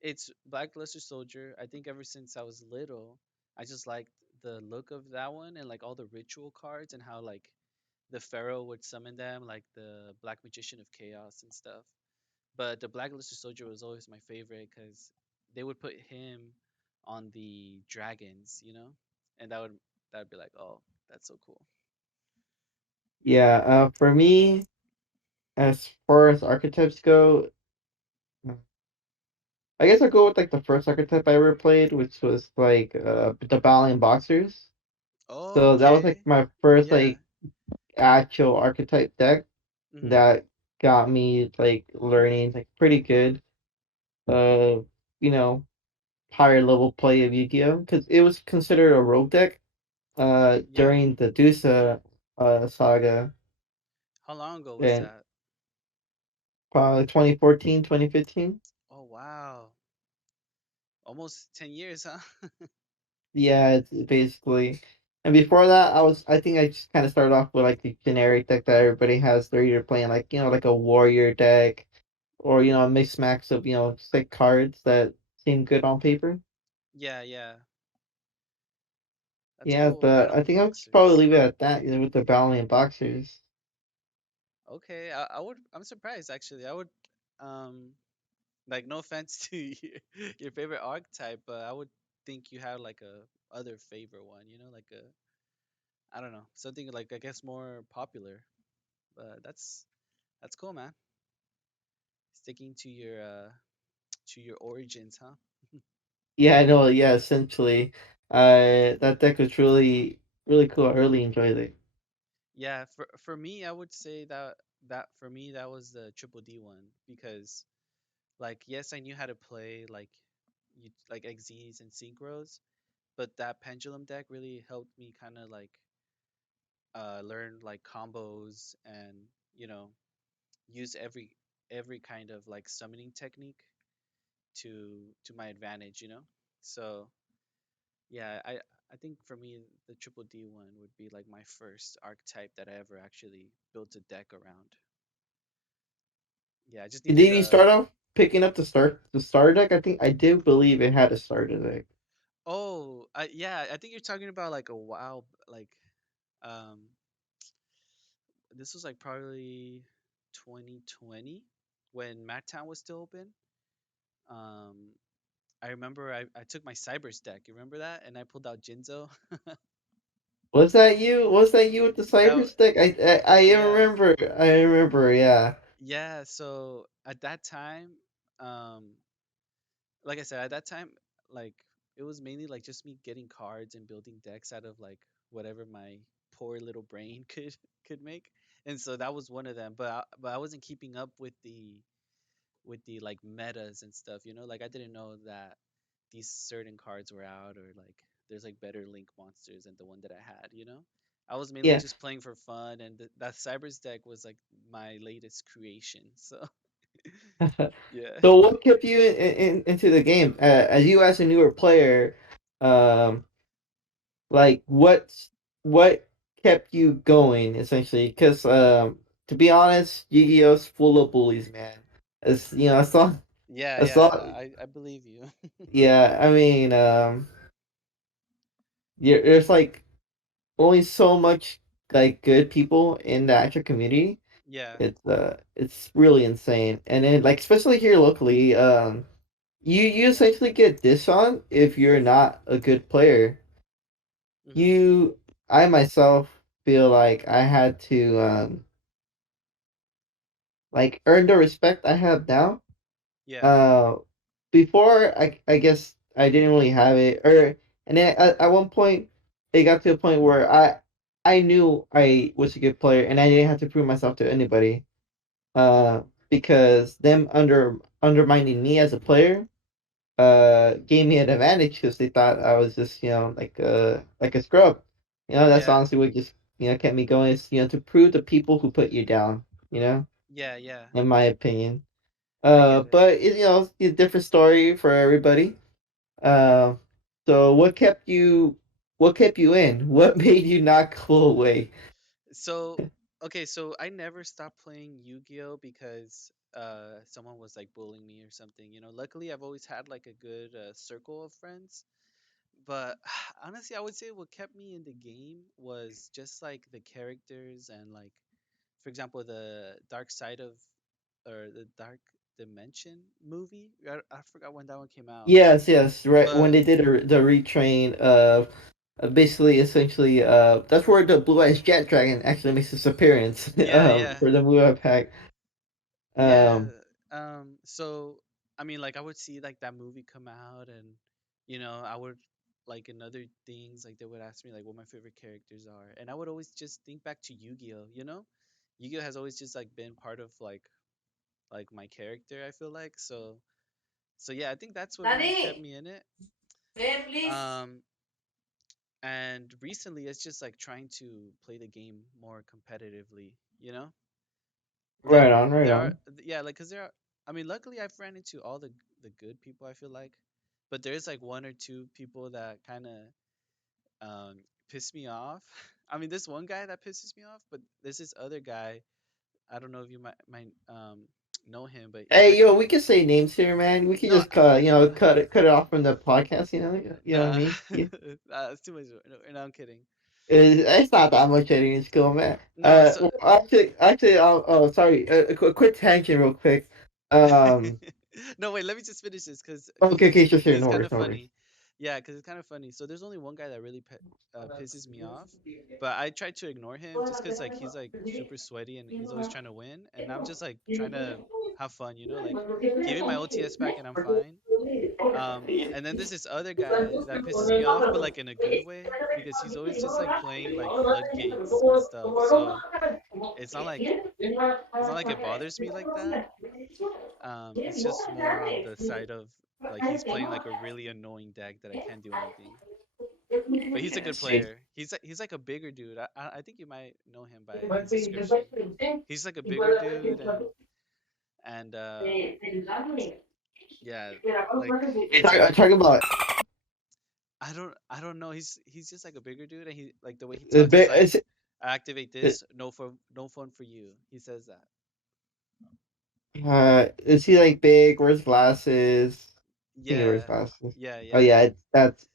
it's Black Luster Soldier. I think ever since I was little, I just liked the look of that one and like all the ritual cards and how like the Pharaoh would summon them, like the Black Magician of Chaos and stuff. But the Black Luster Soldier was always my favorite because they would put him on the dragons, and that would be like, oh, that's so cool. yeah. For me, as far as archetypes go, I guess I'll go with like the first archetype I ever played, which was like the Battalion Boxers. So that was like Okay, my first yeah. like actual archetype deck Mhm. that got me like learning like pretty good. Uh, you know, higher level play of Yu-Gi-Oh because it was considered a rogue deck Yeah. during the Dusa saga How long ago was and that? probably 2014, 2015. Oh wow. Almost 10 years, huh? Yeah, it's basically. And before that, I think I just kind of started off with like the generic deck that everybody has. They're either playing like like a warrior deck, or a mixed max of just like cards that seem good on paper. Yeah, yeah. That's Yeah, cool. but Battle I and think I'll just probably Boxers. leave it at that with the Valiant Boxers. Okay, I'm surprised actually. I would um like no offense to your favorite archetype, but I would think you have like a other favorite one, like a I don't know, something like I guess more popular. But that's cool, man. Sticking to your origins, huh? Yeah, I know. Yeah, essentially, that deck was really really cool. I really enjoyed it. Yeah, for me, I would say that for me that was the triple D one because like yes, I knew how to play like XZs and synchros, but that pendulum deck really helped me kind of like learn like combos and you know use every kind of like summoning technique to my advantage. So yeah, I think for me the triple D one would be like my first archetype that I ever actually built a deck around. Yeah, I just Did needed you a. start off picking up the starter deck? I think I do believe it had a starter deck. Oh, yeah, I think you're talking about like a while, like um, this was like probably 2020 when Madtown was still open. Um, I remember I took my Cybers deck. You remember that? And I pulled out Jinzo. Was that you? Was that you with the cyber That stick? I yeah, remember. I remember. Yeah. yeah. So at that time, um, like I said, at that time, like it was mainly like just me getting cards and building decks out of like whatever my poor little brain could make. And so that was one of them. But I wasn't keeping up with the like metas and stuff. Like I didn't know that these certain cards were out or like there's like better link monsters than the one that I had. I was mainly Yeah. just playing for fun, and that Cybers deck was like my latest creation. So yeah. So what kept you into the game? As you as a newer player, um, like what kept you going essentially? Because to be honest, Yu-Gi-Oh's full of bullies, man. As Yeah, I saw, yeah, I believe you. yeah. I mean, there's like only so much like good people in the actual community. Yeah. It's really insane. And then like especially here locally, you essentially get this on if you're not a good player. Mhm. You I myself feel like I had to like earn the respect I have now. Yeah. Uh Before I guess I didn't really have it or and then at one point it got to a point where I knew I was a good player and I didn't have to prove myself to anybody. Because them undermining me as a player gave me an advantage because they thought I was just like a scrub. That's Yeah. honestly what just kept me going is to prove to people who put you down. You know, Yeah, yeah. in my opinion. I get it. But it's a different story for everybody. Uh, so what kept you in? What made you not go away? So, okay, so I never stopped playing Yu-Gi-Oh because someone was like bullying me or something. Luckily I've always had like a good circle of friends. But honestly, I would say what kept me in the game was just like the characters and like for example the Dark Side of or the Dark Dimension movie. I forgot when that one came out. Yes, yes, right. When But they did the retrain of basically, essentially, that's where the Blue Eyes Jet Dragon actually makes its appearance. yeah, yeah. For the Blue Eye Pack. Yeah. Um, So I mean, like I would see like that movie come out, and I would like in other things like they would ask me like what my favorite characters are, and I would always just think back to Yu-Gi-Oh. Yu-Gi-Oh has always just like been part of like my character. I feel like so. So yeah, I think that's what really kept Daddy, me in it. wait, please. Um, and recently, it's just like trying to play the game more competitively. You know, like Right on, right there are, on. yeah, like because there are. I mean, luckily I've ran into all the good people. I feel like, but there's like one or two people that kind of um piss me off. I mean, there's one guy that pisses me off, but there's this other guy. I don't know if you might know him, but he's Hey, like yo, we can say names here, man. We can no, just cut it off from the podcast. You know what I nah, mean? Yeah. it's too much. No, no, I'm kidding. It's not that much editing skill, man. No, so Well, actually, oh, sorry. A quick tangent, real quick. Um, no, wait, let me just finish this okay, okay, sure, sure, it's no kind worries, of no worries. funny. Yeah, because it's kind of funny. So there's only one guy that really pisses me off, but I try to ignore him just because like he's like super sweaty and he's always trying to win, and I'm just like trying to have fun, like giving my OTS back and I'm fine. And then there's this other guy that pisses me off, but like in a good way because he's always just like playing like floodgates and stuff. So it's not like it's not like it bothers me like that. It's just more on the side of like he's playing like a really annoying deck that I can't do anything. But he's a Yeah, good see. player. He's like a bigger dude. I think you might know him by his description. He's like a bigger dude and yeah, like it's hard. Talk about I don't know. He's just like a bigger dude and he like the way he the talks is big. like activate this, no fun for you. He says that. Is he like big? Wears glasses? I think he wears Yeah. glasses. Yeah, Oh yeah. yeah, that's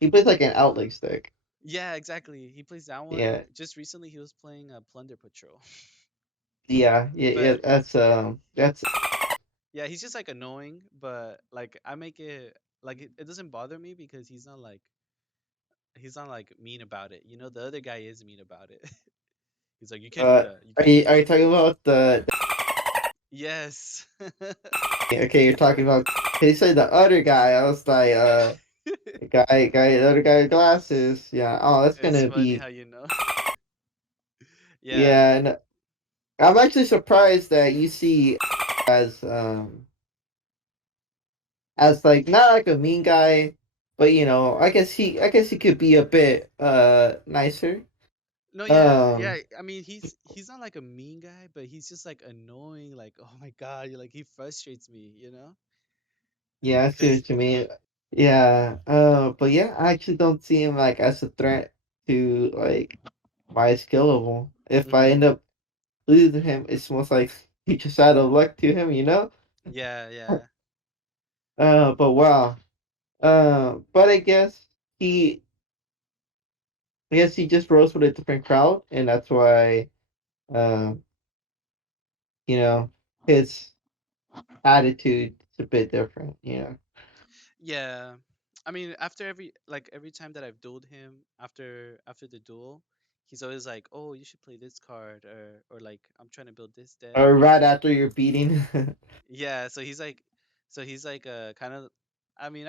he plays like an outlick stick. Yeah, exactly. He plays that one. Yeah, Just recently he was playing a Plunder Patrol. yeah. But That's yeah, he's just like annoying, but like I make it like it doesn't bother me because he's not like mean about it. The other guy is mean about it. He's like, you can't do that. You Are can't do you that. talking about the Yes. okay, you're talking about he said the other guy. I was like, the other guy with glasses. Yeah. Oh, that's It's gonna funny be how you know. Yeah. yeah. And I'm actually surprised that you see as as like not like a mean guy, but I guess he could be a bit nicer. No, yeah, yeah. Um, I mean, he's not like a mean guy, but he's just like annoying. Like, oh my god, you're like he frustrates me. yeah, I see Cause what you mean. Yeah. But yeah, I actually don't see him like as a threat to like my skill level. If I hmm end up losing to him, it's most like he just out of luck to him. yeah, yeah, But wow. But he, I guess he just rose with a different crowd, and that's why, um, you know, his attitude is a bit different. yeah. I mean, after every time that I've dueled him, after the duel, he's always like, "Oh, you should play this card," or like, "I'm trying to build this deck." Or right after your beating. Yeah, so he's like kind of. I mean,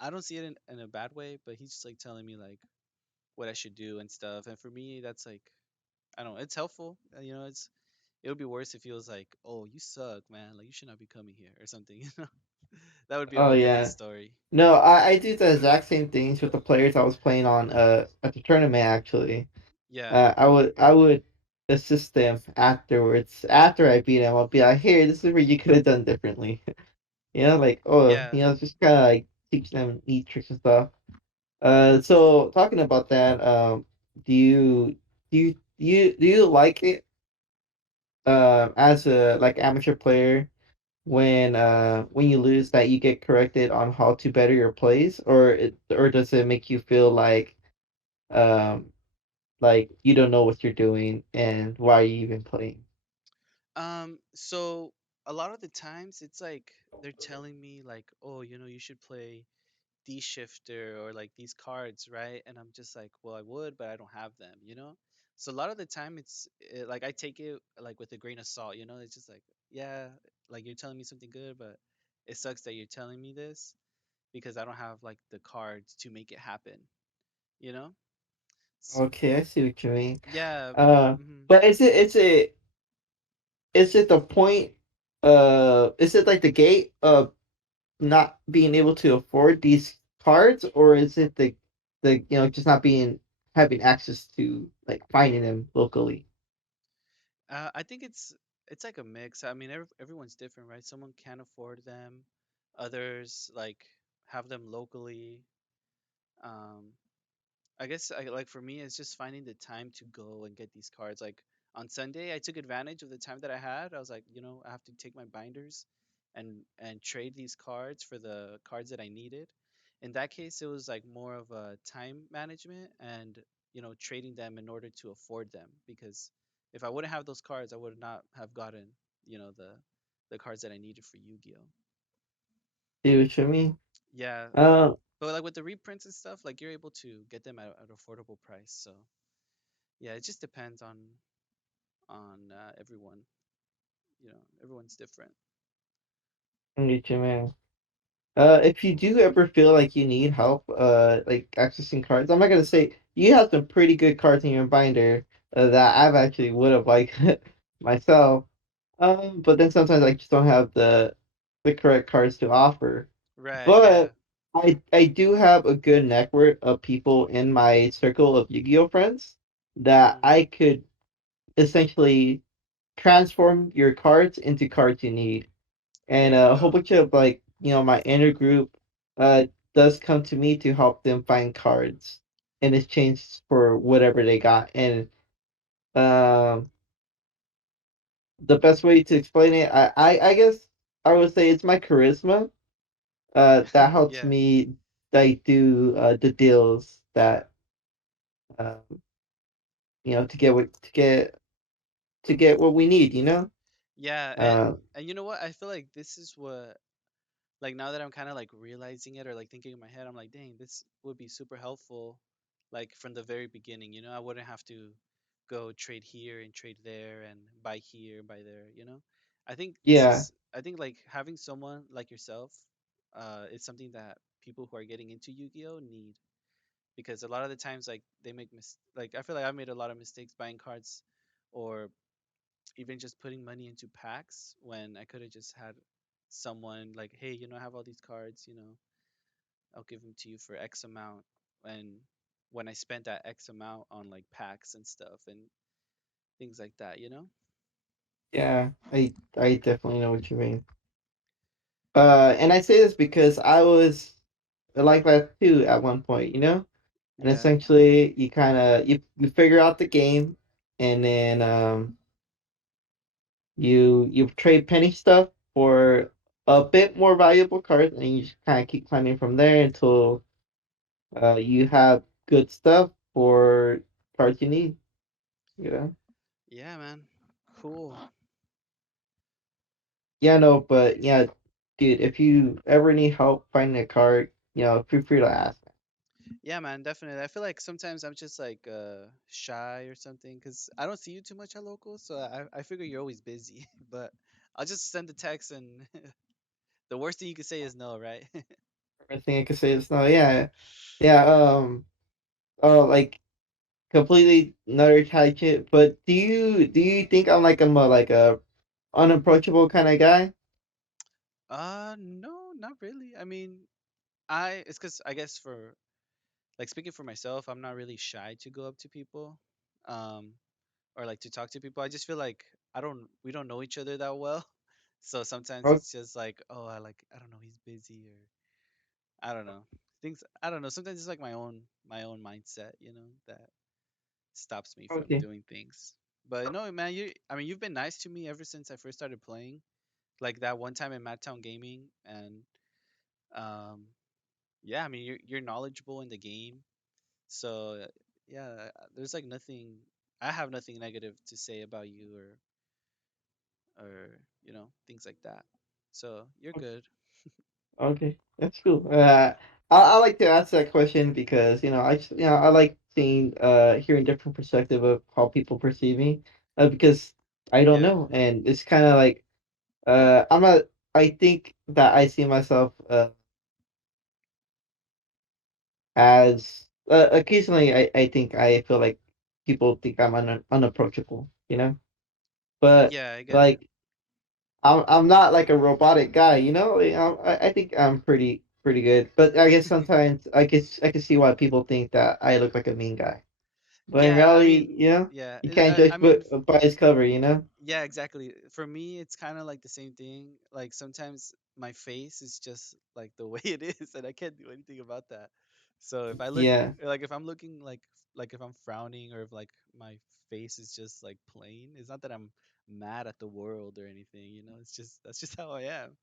I don't see it in a bad way, but he's just like telling me like what I should do and stuff. And for me, that's like I don't know, it's helpful. It would be worse if he was like, "Oh, you suck, man. Like you should not be coming here" or something. That would be a Oh whole different yeah. story. No, I do the exact same things with the players I was playing on at the tournament actually. Yeah, I would assist them afterwards. After I beat them, I'll be like, "Here, this is what you could have done differently." Like yeah. just kind of like teach them neat tricks and stuff. So talking about that, do you do you like it as a like amateur player when you lose that you get corrected on how to better your plays, or does it make you feel um like you don't know what you're doing and why are you even playing? So a lot of the times it's like they're telling me like, "Oh, you should play D shifter or like these cards, right?" And I'm just like, "Well, I would, but I don't have them." So a lot of the time like I take it like with a grain of salt. It's just like, yeah, like you're telling me something good, but it sucks that you're telling me this because I don't have like the cards to make it happen, you know? S- Okay, I see what you mean. Yeah. Uh, hmm but is it the point? Is it like the gate? not being able to afford these cards, or is it the just not being having access to like finding them locally? I think it's like a mix. I mean, everyone's different, right? Someone can't afford them, others like have them locally. Um, I guess like for me, it's just finding the time to go and get these cards. Like on Sunday, I took advantage of the time that I had. I was like, I have to take my binders and trade these cards for the cards that I needed. In that case, it was like more of a time management and trading them in order to afford them. Because if I wouldn't have those cards, I would not have gotten the cards that I needed for Yu-Gi-Oh. See what you mean? Yeah, Uh, but like with the reprints and stuff, like you're able to get them at an affordable price. So yeah, it just depends on everyone. Everyone's different. I get you, man. If you do ever feel like you need help, like accessing cards, I'm not gonna say you have some pretty good cards in your binder that I've actually would have liked myself. But then sometimes I just don't have the correct cards to offer. Right. Yeah. But I do have a good network of people in my circle of Yu-Gi-Oh friends that Hmm. I could essentially transform your cards into cards you need. And There you a whole go. bunch of like, my inner group does come to me to help them find cards in exchange for whatever they got. And um the best way to explain it, I guess I would say it's my charisma that helps Yeah. me like do the deals that um to get what we need, you know? Yeah. And Uh and you know what? I feel like this is what, like, now that I'm kind of like realizing it or like thinking in my head, I'm like, dang, this would be super helpful. Like from the very beginning, I wouldn't have to go trade here and trade there and buy here, buy there. I think this yeah. is, I think like having someone like yourself, is something that people who are getting into Yu-Gi-Oh need, because a lot of the times like they make like I feel like I made a lot of mistakes buying cards or even just putting money into packs when I could have just had someone like, hey, I have all these cards, I'll give them to you for X amount. And when I spent that X amount on like packs and stuff and things like that. Yeah, I definitely know what you mean. And I say this because I was like that too at one point, you know? And Yeah. essentially you kinda you figure out the game and then you trade penny stuff for a bit more valuable cards and you just kinda keep climbing from there until you have good stuff for cards you need, you know? Yeah, man. Cool. Yeah, no, but yeah, dude, if you ever need help finding a card, feel free to ask. Yeah, man, definitely. I feel like sometimes I'm just like shy or something because I don't see you too much at local, so I figure you're always busy. But I'll just send a text, and the worst thing you could say is no, right? I think I could say this now. Yeah, yeah. Oh, like completely another tangent. But do you think I'm a unapproachable kind of guy? No, not really. I mean, it's because I guess for like speaking for myself, I'm not really shy to go up to people, um, or like to talk to people. I just feel like we don't know each other that well, so sometimes Oh, it's just like, oh, I don't know, he's busy or I don't know things. I don't know. Sometimes it's like my own mindset, that stops me from okay, doing things. But no, man, I mean, you've been nice to me ever since I first started playing. Like that one time in Madtown Gaming, and um, yeah, I mean, you're knowledgeable in the game. So yeah, there's like nothing. I have nothing negative to say about you or things like that. So you're good. okay, that's cool. I like to ask that question because I like seeing hearing different perspective of how people perceive me, because I don't Yeah. know, and it's kind of like I'm not. I think that I see myself as occasionally I think I feel like people think I'm unapproachable, you know? But Yeah, I get it. like I'm not like a robotic guy, you know. Like, I think I'm pretty good, but I guess sometimes I can see why people think that I look like a mean guy. But in Yeah, I reality, mean, you know, yeah, you can't I judge mean, book by its cover, you know. yeah, exactly. For me, it's kind of like the same thing. Like sometimes my face is just like the way it is, and I can't do anything about that. So if I look Yeah, like if I'm looking like if I'm frowning or if like my face is just like plain, it's not that I'm mad at the world or anything, you know. It's just that's just how I am.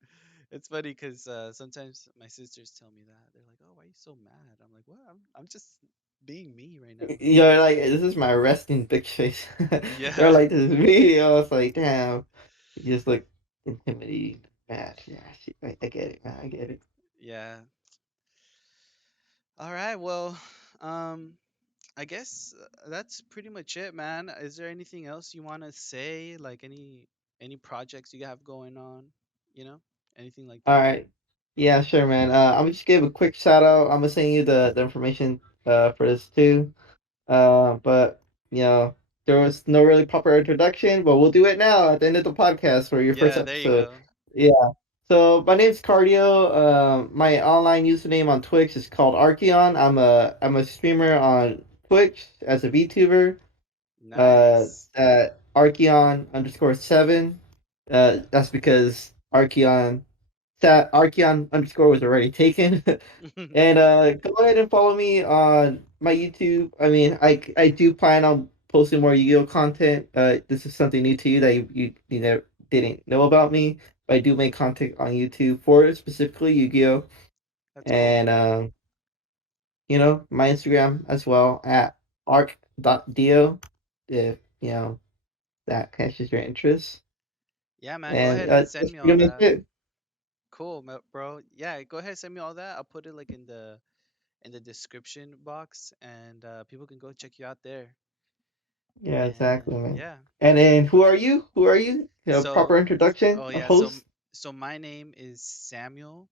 It's funny because sometimes my sisters tell me that they're like, "Oh, why are you so mad?" I'm like, "What? I'm just being me right now." you're like this is my resting bitch face. They're Yeah, like this video. It's like damn, you just look intimidating, mad. Yeah, I get it, man. I get it. yeah. All right. Well, um, I guess that's pretty much it, man. Is there anything else you want to say? Like any projects you have going on? You know, anything like All that? right. Yeah, sure, man. I'm gonna just give a quick shout out. I'm gonna send you the information for this too. But you know, there was no really proper introduction, but we'll do it now at the end of the podcast for your first Yeah, there you episode. go. Yeah. So my name's Cardio. My online username on Twitch is called Arkeon. I'm a streamer on Twitch as a VTuber. Nice. At Archeon underscore seven. That's because Archeon underscore was already taken. And go ahead and follow me on my YouTube. I mean, I do plan on posting more Yu-Gi-Oh content. This is something new to you that you never didn't know about me. But I do make content on YouTube for specifically Yu-Gi-Oh, That's cool. and you know, my Instagram as well at arc.dio if you know that catches your interest. Yeah, man. Go And ahead and send that's me all pretty much that. it. Cool, bro. Yeah, go ahead, send me all that. I'll put it like in the description box, and people can go check you out there. Yeah, exactly, And man. yeah. And then who are you? Who are you? A So, proper introduction, oh a yeah. host. So my name is Samuel.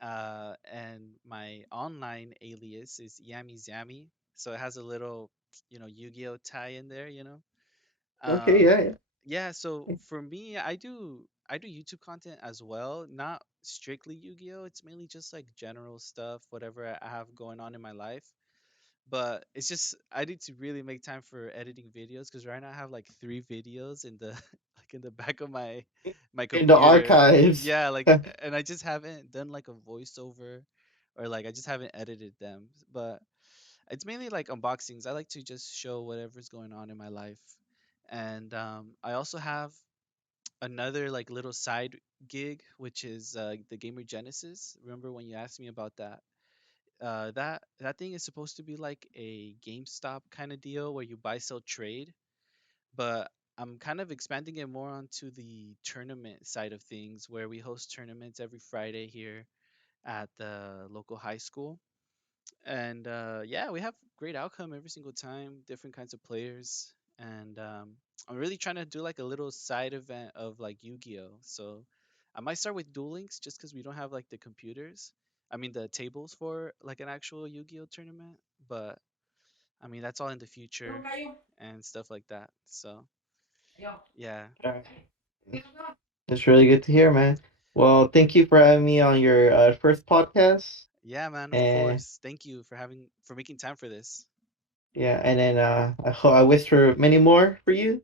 And my online alias is Yami Zami. So it has a little, Yu-Gi-Oh tie in there, you know. Okay, Um, yeah, yeah. So for me, I do YouTube content as well, not strictly Yu-Gi-Oh. It's mainly just like general stuff, whatever I have going on in my life. But it's just I need to really make time for editing videos because right now I have like 3 videos in the like in the back of my in the computer. archives. Yeah, like and I just haven't done like a voiceover or like I just haven't edited them. But it's mainly like unboxings. I like to just show whatever's going on in my life. And I also have another like little side gig, which is the Gamer Genesis. Remember when you asked me about that? That thing is supposed to be like a GameStop kind of deal where you buy, sell, trade. But I'm kind of expanding it more onto the tournament side of things, where we host tournaments every Friday here at the local high school. And yeah, we have great outcome every single time, different kinds of players. And I'm really trying to do like a little side event of like Yu-Gi-Oh. So I might start with Duel Links just because we don't have like the computers. I mean the tables for like an actual Yu-Gi-Oh tournament. But I mean that's all in the future and stuff like that. So yeah, Alright. That's really good to hear, man. Well, thank you for having me on your first podcast, yeah, man. Of and course. Thank you for making time for this. yeah, and then I wish for many more for you.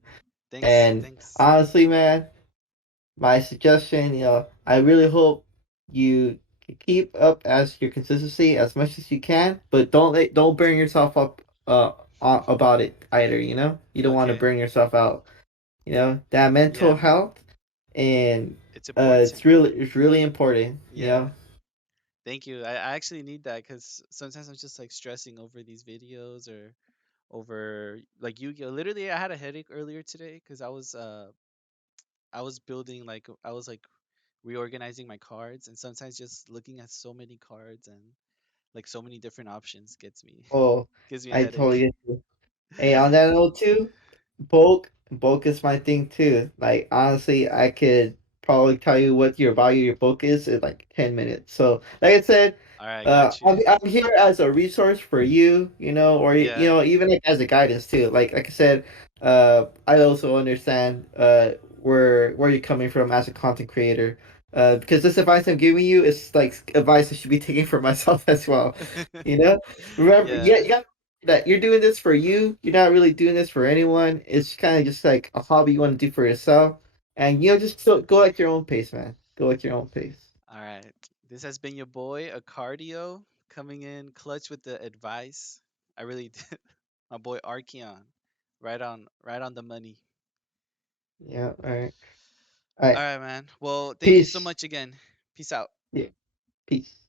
Thanks. And Thanks. honestly, man, my suggestion, you know, I really hope you keep up as your consistency as much as you can, but don't burn yourself up about it either, you know? You don't want to Okay. burn yourself out. You know, that mental Yeah, man. health and It's important. it's really important, you Yeah. know? Thank you. I actually need that because sometimes I'm just like stressing over these videos or over like Yu-Gi-Oh. Literally, I had a headache earlier today because I was building like I was like reorganizing my cards, and sometimes just looking at so many cards and like so many different options gets me Oh, gives me a I headache. totally get you. Hey, on that note too, bulk is my thing too. Like honestly, I could probably tell you what your value of your book is in like 10 minutes. So, like I said, All right, got you. I'm here as a resource for you, you know, or you Yeah. know, even like as a guidance too. Like I said, I also understand where you're coming from as a content creator. Because this advice I'm giving you is like advice I should be taking for myself as well. You know, remember, yeah, Yeah. you got that you're doing this for you. You're not really doing this for anyone. It's kind of just like a hobby you want to do for yourself, and just go at your own pace, man. Go at your own pace. All right. This has been your boy, Arcardio, coming in clutch with the advice. I really did. My boy Arkeon. Right on the money. Yeah. All right. All All right. right, man. Well, thank you so Peace. much again. Peace out. Yeah. Peace.